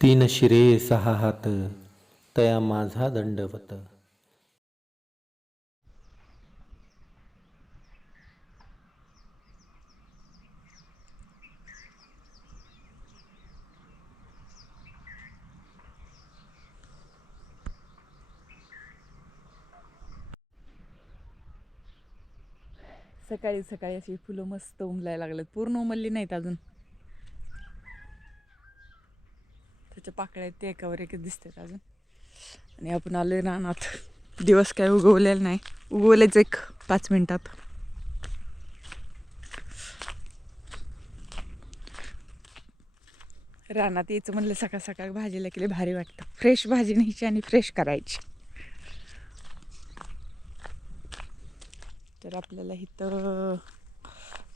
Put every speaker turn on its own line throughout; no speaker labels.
तीन शिरे सहा हात तया माझा दंडवत.
सकाळी सकाळी अशी फुलं मस्त उमलायला लागलेत. पूर्ण उमलली नाहीत अजून. त्याच्या पाकळ्या आहेत ते एकावर एक दिसतात अजून आणि आपण आलोय रानात दिवस काय उगवलेला नाही उगवलेच एक पाच मिनिटात रानात यायचं म्हणलं सकाळ सकाळ भाजीला केली भारी वाटतं फ्रेश भाजी न्यायची आणि फ्रेश करायची तर आपल्याला इथं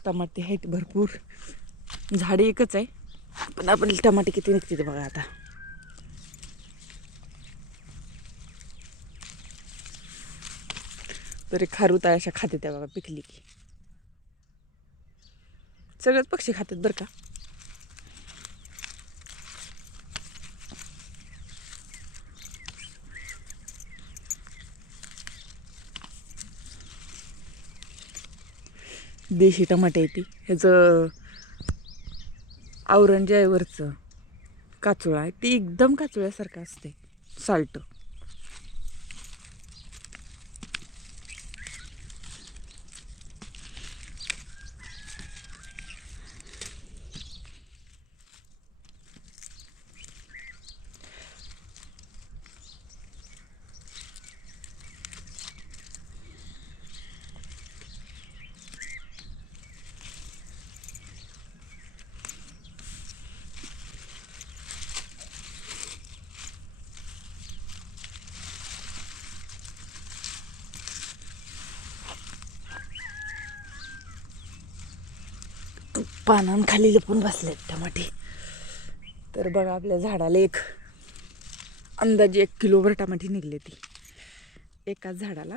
टमाटे आहेत भरपूर झाडे एकच आहे पण आपण टमाटे किती निघते बघा आता तरी खारुता अशा खाते त्या बाबा पिकली की. सगळेच पक्षी खातात बरं का. देशी टमाटे आहे ती. ह्याचं आवरण जे वरचं काचुळा आहे. ती एकदम काचुळ्यासारखं असते साल्ट. पानांखाली लपून बसलेत टमाटे. तर बघा आपल्या झाडाला एक अंदाजे एक किलोभर टमाटे निघले ती. एकाच झाडाला.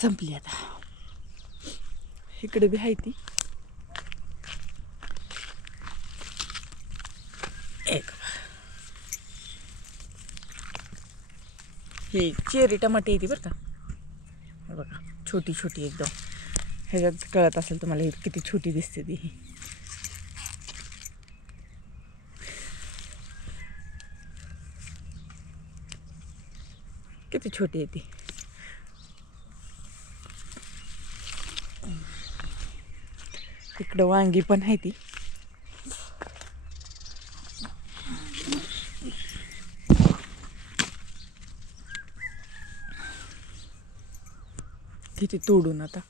संपली आता. इकडे बी आहे ती. एक. ही चेरी टमाटे येते बरं का. बघा छोटी छोटी एकदम. ह्याच्यात कळत असेल तुम्हाला ही किती छोटी दिसते ती. ही किती छोटी आहे ती. इकडं वांगी पण आहे ती. ती तोडून आता.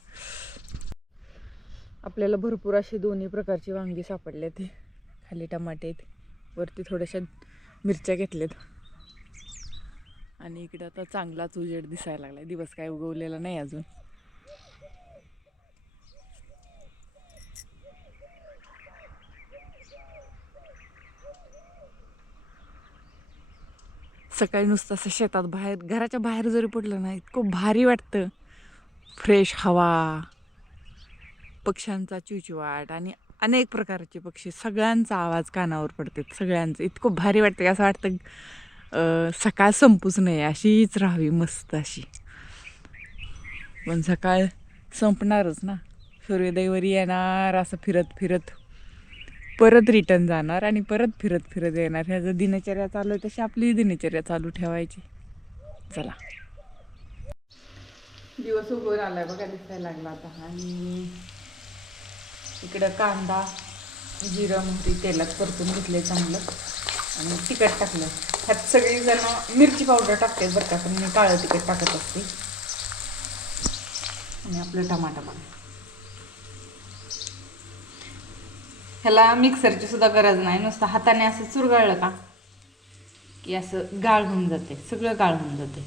आपल्याला भरपूर असे दोन्ही प्रकारची वांगी सापडले ते खाली टमाटे आहेत. वरती थोड्याशा मिरच्या घेतल्यात. आणि इकडं आता चांगलाच उजेड दिसायला लागलाय. दिवस काय उगवलेला नाही अजून. सकाळी नुसतं असं शेतात बाहेर घराच्या बाहेर जरी पडलं ना इतकं भारी वाटतं. फ्रेश हवा पक्ष्यांचा चिवचिवाट आणि अनेक प्रकारचे पक्षी. सगळ्यांचा आवाज कानावर पडतात सगळ्यांचं. इतकं भारी वाटतं की असं वाटतं सकाळ संपूच नाही अशीच राहावी मस्त अशी. पण सकाळ संपणारच ना. सूर्योदयवर येणार असं फिरत फिरत. परत रिटर्न जाणार आणि परत फिरत फिरत येणार. ह्याचं दिनचर्या चालू आहे तशी आपली दिनचर्या चालू ठेवायची. चला. दिवस उगवून आलाय बघा दिसायला लागला आता. आणि इकडं कांदा जिरं मोहरी तेलात परतून घेतले चांगलं. आणि तिखट टाकलं. ह्यात सगळीजण मिरची पावडर टाकते बरं का पण मी काळं तिखट टाकत असते. आणि आपलं टमाटा पण. ह्याला मिक्सरची सुद्धा गरज नाही. नुसतं हाताने असं चुरगाळलं का की असं गाळ होऊन जाते. सगळं गाळ होऊन जाते.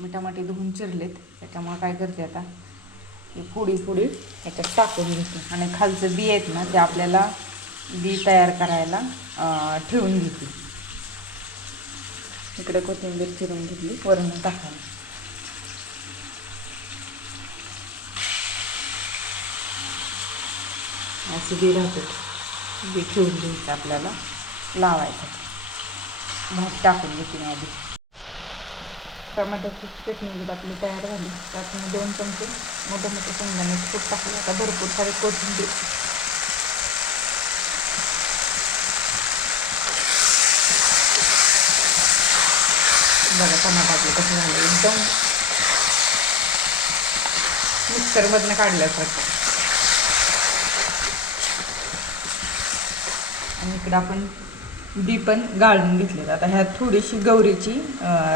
मी टमाटे धुवून चिरलेत. त्याच्यामुळं काय करते आता हे पुडी पुडी याच्यात टाकून घेते. आणि खालचं बी आहेत ना ते आपल्याला बी तयार करायला ठेवून घेते. इकडे कोथिंबीर चिरून घेतली वरून टाकायला असं बी राहतात बी ठेवून घ्यायचं आपल्याला लावायचं. भात टाकून घेते आधी. टमाट्याची चटणी आपली तयार झाली त्यात मी दोन चमचे मोठे मोठे शेंगदाण्याचे खूप टाकले. आता भरपूर सारे कोथिंबीर. बघा टमाटा आपलं कसं झालं एकदम मिक्सरमधनं काढल्यासारखं. आणि इकडं आपण बी पण गाळून घेतलेत आता ह्यात थोडीशी गौरीची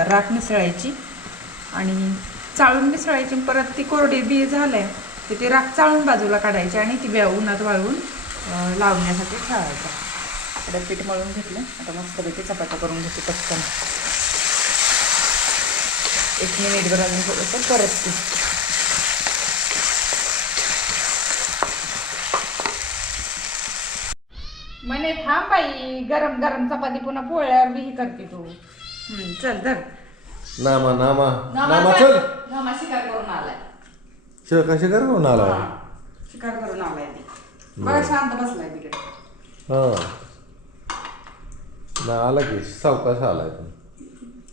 राख मिसळायची आणि चाळून मिसळायची परत ती कोरडी बी झालंय तर ती राख चाळून बाजूला काढायची आणि ती बिया उन्हात वाळवून लावण्यासाठी ठेवायचा आता पीठ मळून घेतलं. आता मस्तपैकी चपात्या करून घेते पटकन. एक मिनिटभर अजून थोडंसं परत म्हणे थांब बाई गरम गरम चपाती पुन्हा पोळ्यावर बी ही करते तू. हम्म, चल धर.
नामा नामा. नामा चल.
नामा शिकार करून आलाय.
शिव कशी कर म्हणून आला?
हा, शिकार करून आलाय ती. बघा शांत बसलाय तिकडे.
हा. ना आला की सावकाश आलाय पण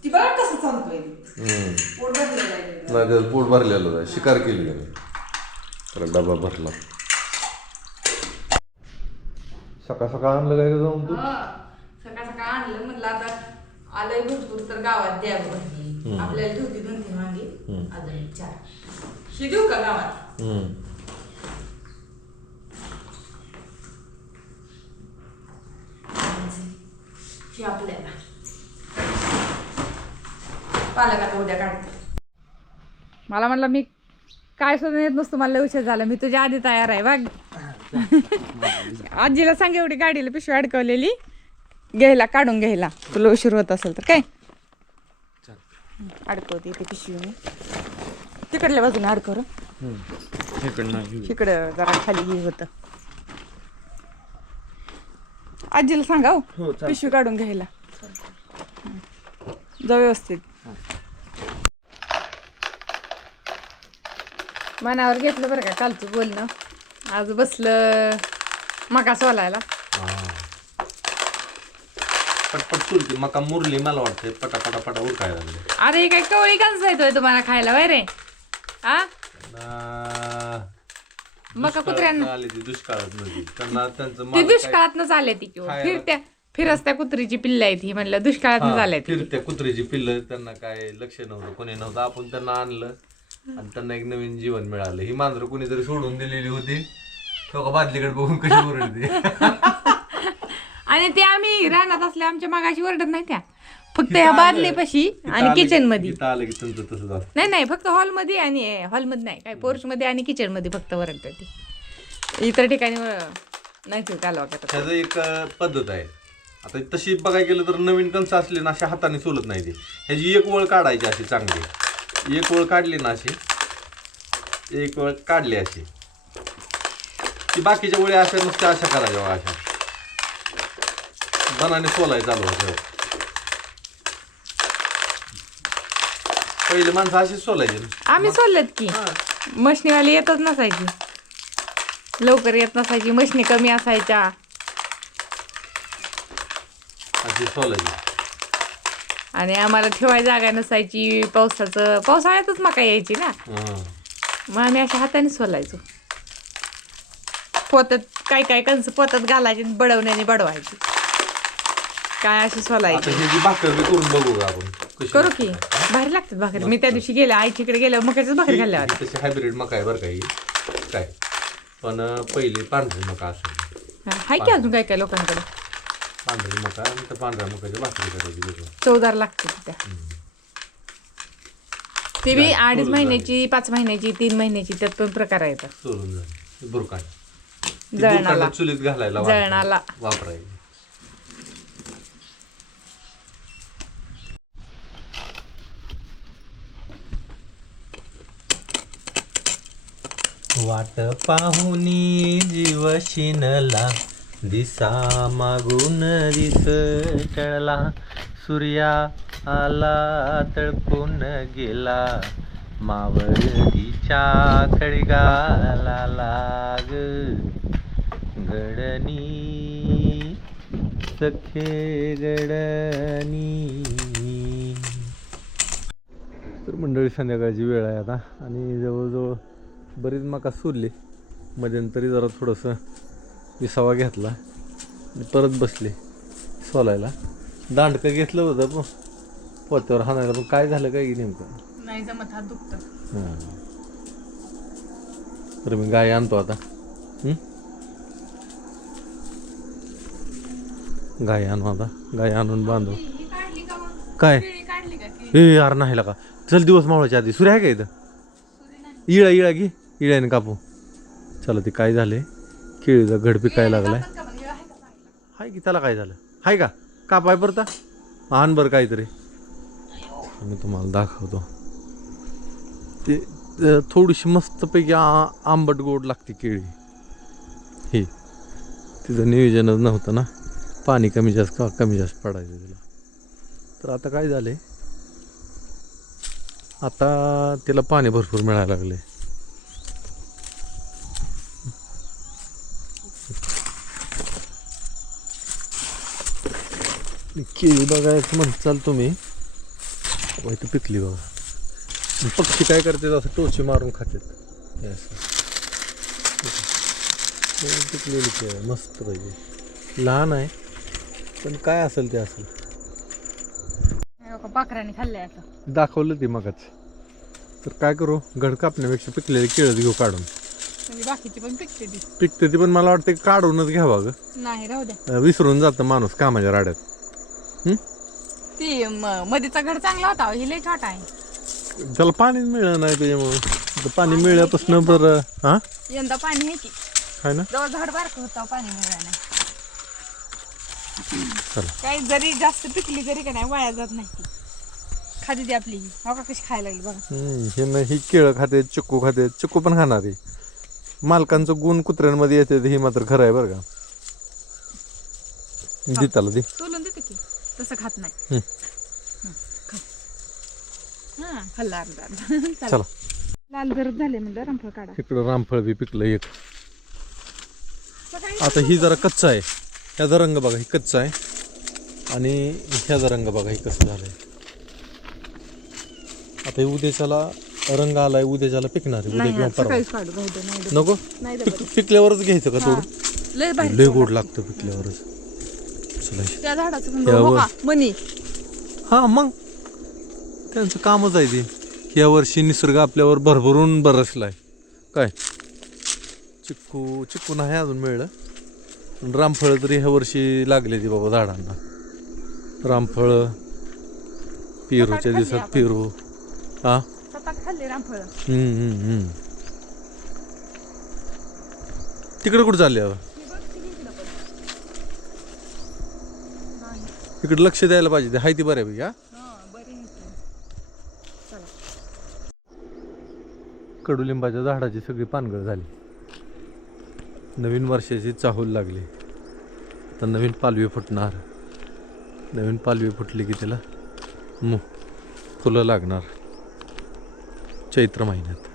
ती बघा कसं चालतोय.
हम्म.
पोट भरलेलं आहे.
नाही त्याचं पोट भरलेलं आहे. शिकार केली त्याने. डबा भरला. सकाळ सकाळ आणलं काय जाऊन तू?
हं. सकाळ सकाळ आणलं म्हणलं आता आलंय भरपूर तर गावात द्यावं भाजी आपल्याला ठेवती दोन तीन वांगी. अजून एक चार. ही देऊ का गावात. ही आपल्याला. उद्या काढते. मला म्हणलं मी काय सुद्धा येत नसतो मला उशीर झाला. मी तुझ्या आधी तयार आहे बघ. आजीला सांग एवढी गाडीला पिशवी अडकवलेली. घ्यायला काढून घ्यायला. तुला उशीर होत असेल तर. काय? अडकवते ती पिशवी मी तिकडल्या बाजूने अडकव रं. इकडं जरा खाली हे होतं. आजीला सांगा हो पिशवी काढून घ्यायला. जाऊ व्यवस्थित. मनावर घेतलं बरं का कालचं बोलणं? आज बसलं मका सोलायला.
पटपट चुलती मका मुरली मला वाटतंय पटा पटा उरकायला लागले.
अरे हे काय कवळी कंस येतोय तुम्हाला खायला वय रे? हा मका कुत्र्यांना.
आली ती दुष्काळात नदी त्यांना त्यांचं
ती
माल काय-
दुष्काळातनं आले ती किंवा
खायला-
फिरत्या फिरस्त्या कुत्रीची पिल्ल आहे ती म्हणलं दुष्काळातनं
हा,
झाल्या ती.
फिरत्या कुत्र्याची पिल्लं त्यांना काय लक्ष नव्हतं कोणी नव्हतं. आपण त्यांना आणलं आणि त्यांना एक नवीन जीवन मिळालं. ही मांजरं कोणीतरी सोडून दिलेली होती. का बादलीकडे बघून कशी ओरडते?
आणि ते आम्ही रानात असल्या आमच्या मागाशी वरडत नाही त्या. फक्त ह्या बादलीपाशी आणि किचनमध्ये
इथं आलं की त्यांचं तसंच असतं.
नाही नाही फक्त हॉलमध्ये आणि हॉलमध्ये नाही काय पोर्च मध्ये आणि किचनमध्ये फक्त वरडतात ती. इतर ठिकाणी नाही ते कालवा करत
त्याचं एक अं, पद्धत आहे. आता तशी बघायला गेलं तर नवीन कंस असले ना अशा हाताने सोलत नाही ते. ह्याची एक वळ काढायची अशी चांगली. एक वळ काढली ना अशी. एक वळ काढली अशी. ती बाकीच्या वळी अशा नुसत्या अशा करायच्या बघा, अशा. बनाने सोलाय चालू होतं पहिले माणसं अशीच सोलायची.
आम्ही सोडलेत की.
हा.
मशनीवाली येतच नसायची. लवकर येत नसायची मशनी कमी असायच्या.
अशी सोलायची.
आणि आम्हाला ठेवायला जागा नसायची पावसाचं पावसाळ्यातच मका यायची ना.
हा.
मग आम्ही अशा हाताने सोलायचो. पोतात काय काय कंस पोतात घालायचे बडवण्याने बडवायची. काय अशी
आता
सोलायची
हे जी भाकर बी करून बघू का आपण? कशी
करू की. भारी लागतात भाकरी. मी त्या दिवशी गेल्या आईच्या इकडे गेल्यावर मकाच्याच भाकरी खाल्ल्या होत्या.
तशी हायब्रिड मका आहे बरं का ही. काय? पण अं, पहिली पांढरी मका असेल
हा, हाय की अजून काय काय लोकांकडे?
पांढरी मका आणि त्या पांढऱ्या मकाची भाकरी करायची
चवदार लागते ती त्या ती बी अडीच महिन्याची पाच महिन्याची तीन महिन्याची त्यात पण प्रकार आहेत.
बुरकान
जळणाला.
चुलीत घालायला
जळणाला.
वाट पाहुनी जीव शिनला दिसा मागून दिस टळला. सूर्या आला तळपून गेला. मावळीच्या खडगाला लाग. सखे गडनी. तर मंडळी संध्याकाळची वेळ आहे आता. आणि जवळजवळ बरीच मका सुरली मध्यंतरी जरा थोडंसं विसावा घेतला. आणि परत बसले सोलायला. दांडकं घेतलं होतं पण पोत्यावर हाणायला. पण काय झालं काय की नेमकं?
नाही जमत हात दुखतं.
हां. तर मी गाय आणतो आता. हं? गाय आणू आता गाय आणून बांधू काय यार नाही का चल दिवस मावळाच्या आधी. सूर्य आहे का इथं? इळा इळा घे. इळ्याने कापू. चला ते काय झाले? केळीचा घड पिकायला लागलाय. हाय की त्याला काय झालं? हाय का? कापाय परता? आण बरं काहीतरी. मी तुम्हाला दाखवतो. ते थोडीशी मस्तपैकी आंबट गोड लागते केळी. ही तिचं नियोजनच नव्हतं ना? पाणी कमी जास्त का कमी जास्त पडायचं तिला. तर आता काय झाले आता तिला पाणी भरपूर मिळायला लागले केळी बघायचं म्हणत चाल तुम्ही वाईट पिकली बघा पक्षी काय करतात असं टोची मारून खातात. असं. पिकलेली केळ मस्त पाहिजे लहान आहे. पण काय असेल ते असेल.
पाखराने खाल्लंय
दाखवलं ते मगच. तर काय करू घड कापण्यापेक्षा पिकलेले केळच घेऊ काढून.
बाकीची पण पिकते ती.
पिकते ती पण मला वाटतं काढूनच घ्यावा ग.
नाही राहू द्या.
अं, विसरून जातं माणूस कामाच्या राड्यात?
ती मधीचा घड चांगला होता ही लय छोटा आहे.
त्याला पाणीच मिळलं नाही त्याच्यामुळे. पाणी मिळल्यापासून बरं हां?
यंदा पाणी आहे की.
ना?
जवळ झाड बारक होता पाणी मिळालं नाही.
चला.
काही जरी जास्त पिकली तरी का नाही वाया जात नाही. ती खाती ती आपली. हो का कशी खायला लागली बघा.
हम्म, हे ना ही केळं खाते चिक्कू खाते. चिक्कू पण खाणार आहे. मालकांचं गुण कुत्र्यांमध्ये येते हे मात्र खरं आहे बरं का. दे त्याला दे.
सोलून देते की. तसं खात नाही.
हं.
हा खाल्ला अर्धा अर्धा.
चला.
लाल जरद झाले म्हणलं रामफळ काढा.
इकडं रामफळ बी पिकलं एक.
सकाळी
आता ही जरा कच्चा आहे. ह्याचा रंग बघा ही कच्चा आहे. आणि ह्याचा रंग बघा ही कसं झालंय. आता हे उद्याच्याला रंग आलाय उद्याच्याला पिकणार आहे. उद्या किंवा परवा. नको? पिक. पिकल्यावरच घ्यायचं का. थोडं
लय भारी
लय गोड लागतं पिकल्यावरच. चला
त्या झाडाचं पण
यावर.
हो का? मनी.
हा मग. त्यांचं कामच आहे ते. या वर्षी निसर्ग आपल्यावर भरभरून बरसलाय. काय? चिक्कू चिक्कू नाही अजून मिळलं. रामफळ तरी ह्या वर्षी लागले ती बाबा झाडांना. रामफळ पेरूच्या दिवसात. पेरू. हा. तिकडे कुठं चालले आता इकडे लक्ष द्यायला पाहिजे ते. हाय ती बऱ्यापैकी हा? कडुलिंबाच्या झाडाची सगळी पानगळ झाली. नवीन वर्षाची चाहूल लागली. आता नवीन पालवी फुटणार. नवीन पालवी फुटली की त्याला मु फुलं लागणार. चैत्र महिन्यात.